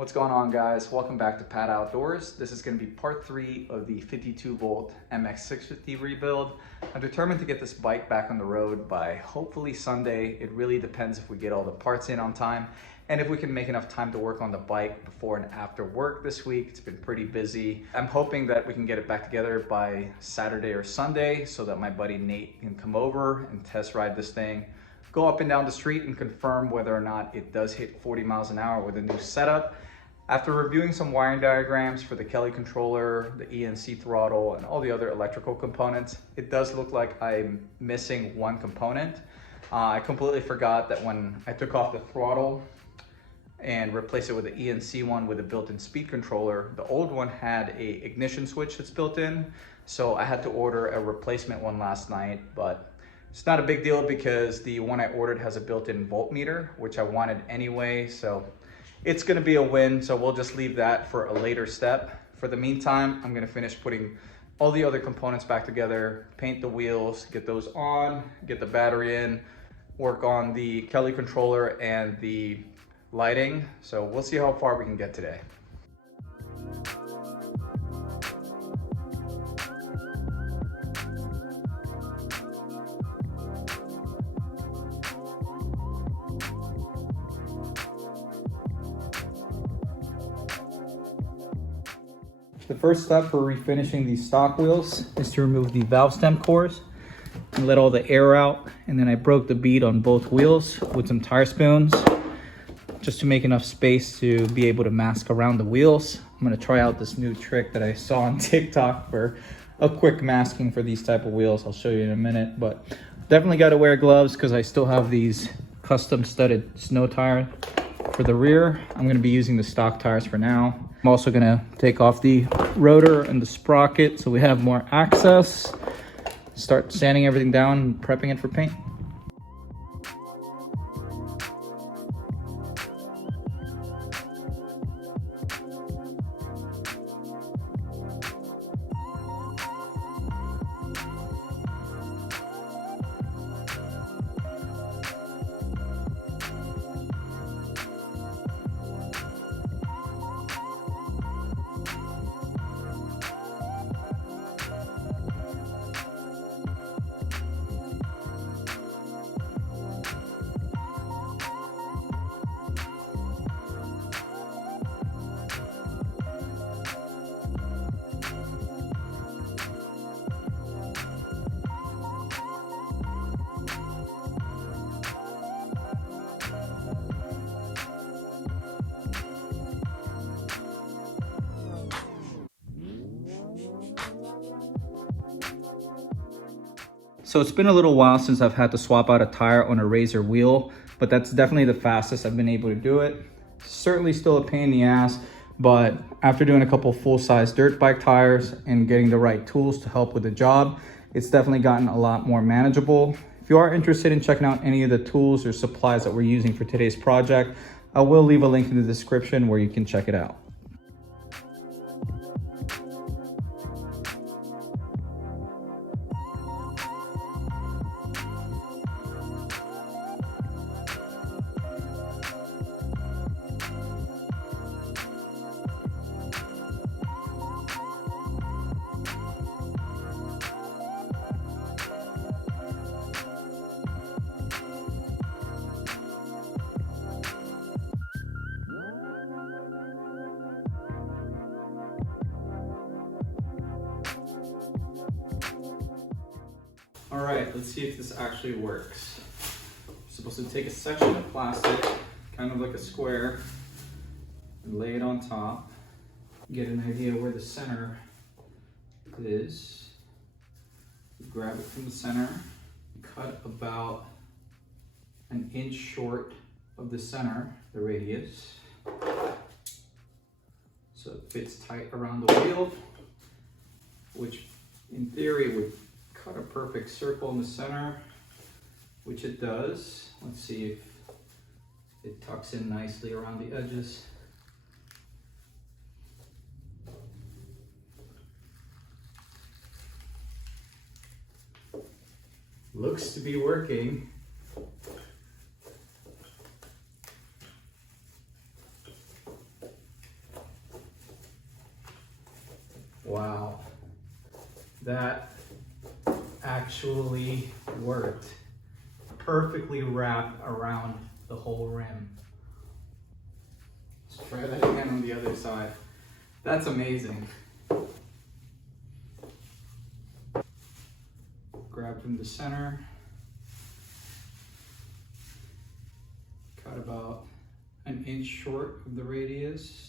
What's going on, guys? Welcome back to Pat Outdoors. This is going to be part 3 of the 52 volt MX650 rebuild. I'm determined to get this bike back on the road by hopefully Sunday. It really depends if we get all the parts in on time and if we can make enough time to work on the bike before and after work this week. It's been pretty busy. I'm hoping that we can get it back together by Saturday or Sunday so that my buddy Nate can come over and test ride this thing, go up and down the street and confirm whether or not it does hit 40 miles an hour with a new setup. After reviewing some wiring diagrams for the Kelly controller, the ENC throttle, and all the other electrical components, it does look like I'm missing one component. I completely forgot that when I took off the throttle and replaced it with the ENC one with a built-in speed controller, the old one had a ignition switch that's built in, so I had to order a replacement one last night, but it's not a big deal because the one I ordered has a built-in voltmeter, which I wanted anyway, so it's gonna be a win, so we'll just leave that for a later step. For the meantime, I'm gonna finish putting all the other components back together, paint the wheels, get those on, get the battery in, work on the Kelly controller and the lighting. So we'll see how far we can get today. The first step for refinishing these stock wheels is to remove the valve stem cores and let all the air out. And then I broke the bead on both wheels with some tire spoons just to make enough space to be able to mask around the wheels. I'm gonna try out this new trick that I saw on TikTok for a quick masking for these type of wheels. I'll show you in a minute, but definitely gotta wear gloves because I still have these custom studded snow tire for the rear. I'm gonna be using the stock tires for now. I'm also gonna take off the rotor and the sprocket so we have more access. Start sanding everything down and prepping it for paint. So it's been a little while since I've had to swap out a tire on a Razor wheel, but that's definitely the fastest I've been able to do it. Certainly still a pain in the ass, but after doing a couple full-size dirt bike tires and getting the right tools to help with the job, it's definitely gotten a lot more manageable. If you are interested in checking out any of the tools or supplies that we're using for today's project, I will leave a link in the description where you can check it out. All right, let's see if this actually works. You're supposed to take a section of plastic, kind of like a square, and lay it on top. Get an idea where the center is. Grab it from the center, cut about an inch short of the center, the radius. So it fits tight around the wheel, which in theory would cut a perfect circle in the center, which it does. Let's see if it tucks in nicely around the edges. Looks to be working. Wow, that actually worked. Perfectly wrapped around the whole rim. Let's try that again on the other side. That's amazing. Grab from the center. Cut about an inch short of the radius.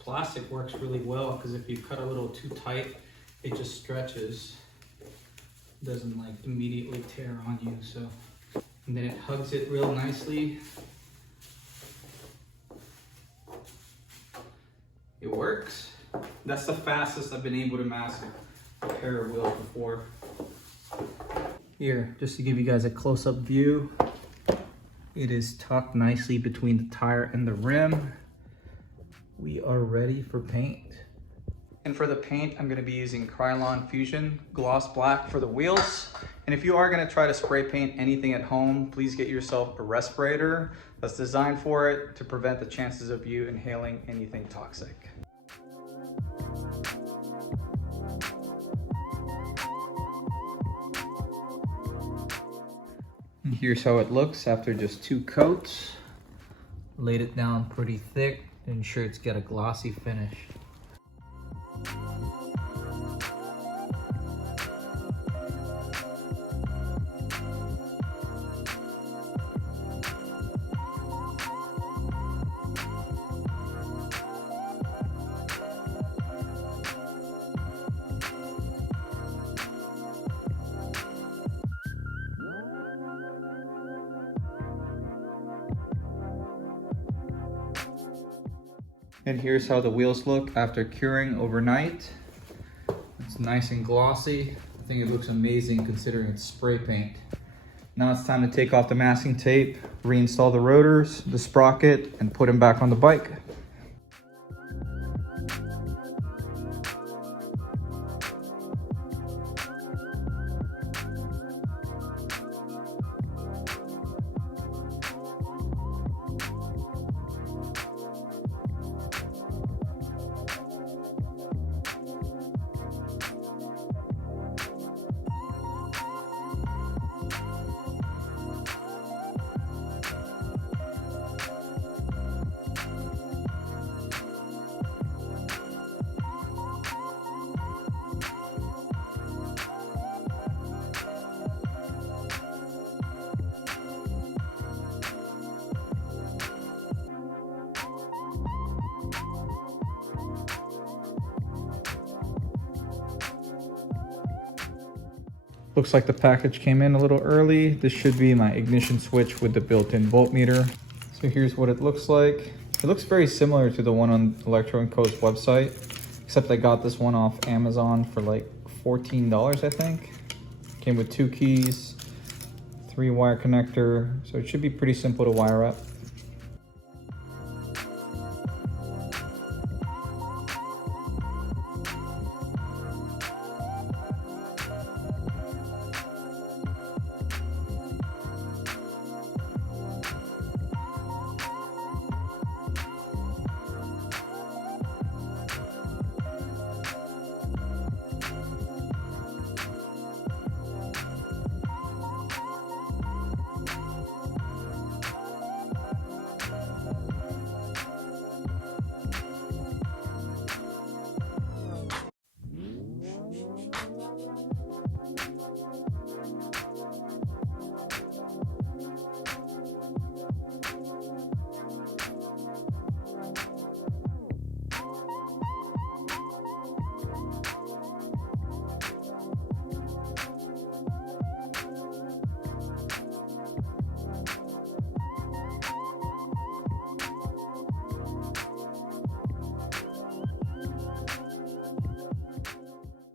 Plastic works really well because if you cut a little too tight, it just stretches. It doesn't like immediately tear on you. So, and then it hugs it real nicely. It works. That's the fastest I've been able to master a pair of wheels before. Here, just to give you guys a close-up view, it is tucked nicely between the tire and the rim. We are ready for paint. And for the paint, I'm gonna be using Krylon Fusion Gloss Black for the wheels. And if you are gonna try to spray paint anything at home, please get yourself a respirator that's designed for it to prevent the chances of you inhaling anything toxic. And here's how it looks after just 2 coats. Laid it down pretty thick to ensure it's got a glossy finish. And here's how the wheels look after curing overnight. It's nice and glossy. I think it looks amazing considering it's spray paint. Now it's time to take off the masking tape, reinstall the rotors, the sprocket, and put them back on the bike. Looks like the package came in a little early. This should be my ignition switch with the built-in voltmeter. So here's what it looks like. It looks very similar to the one on Electro & Co's website, except I got this one off Amazon for like $14, I think. Came with 2 keys, 3-wire connector, so it should be pretty simple to wire up.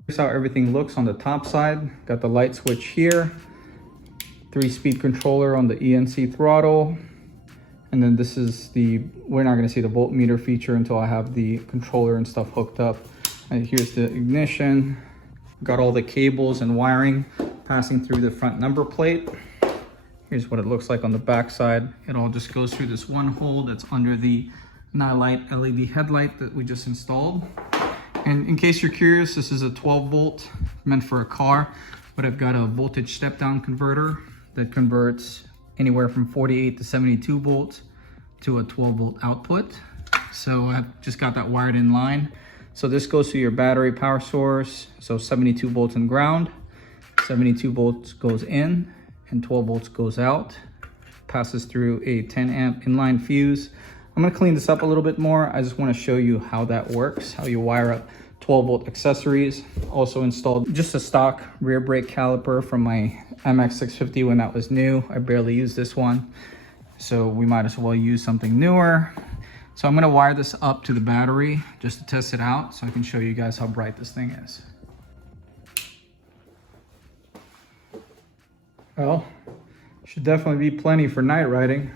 Here's how everything looks on the top side. Got the light switch here, 3-speed controller on the ENC throttle, And then this is we're not gonna see the voltmeter feature until I have the controller and stuff hooked up. And here's the ignition. Got all the cables and wiring passing through the front number plate. Here's what it looks like on the back side. It all just goes through this one hole that's under the Nightlight LED headlight that we just installed. And in case you're curious, this is a 12 volt meant for a car, but I've got a voltage step down converter that converts anywhere from 48 to 72 volts to a 12 volt output. So I've just got that wired in line. So this goes to your battery power source. So 72 volts in ground, 72 volts goes in, and 12 volts goes out. Passes through a 10 amp inline fuse. I'm gonna clean this up a little bit more. I just wanna show you how that works, how you wire up 12 volt accessories. Also installed just a stock rear brake caliper from my MX650 when that was new. I barely used this one, so we might as well use something newer. So I'm gonna wire this up to the battery just to test it out so I can show you guys how bright this thing is. Well, should definitely be plenty for night riding.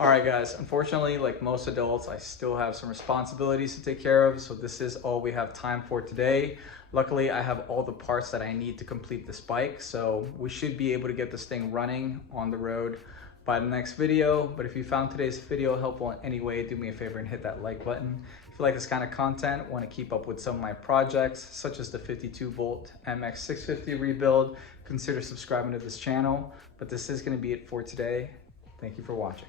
All right, guys, unfortunately, like most adults, I still have some responsibilities to take care of, so this is all we have time for today. Luckily, I have all the parts that I need to complete this bike, so we should be able to get this thing running on the road by the next video. But if you found today's video helpful in any way, do me a favor and hit that like button. If you like this kind of content, want to keep up with some of my projects, such as the 52 volt MX650 rebuild, consider subscribing to this channel. But this is going to be it for today. Thank you for watching.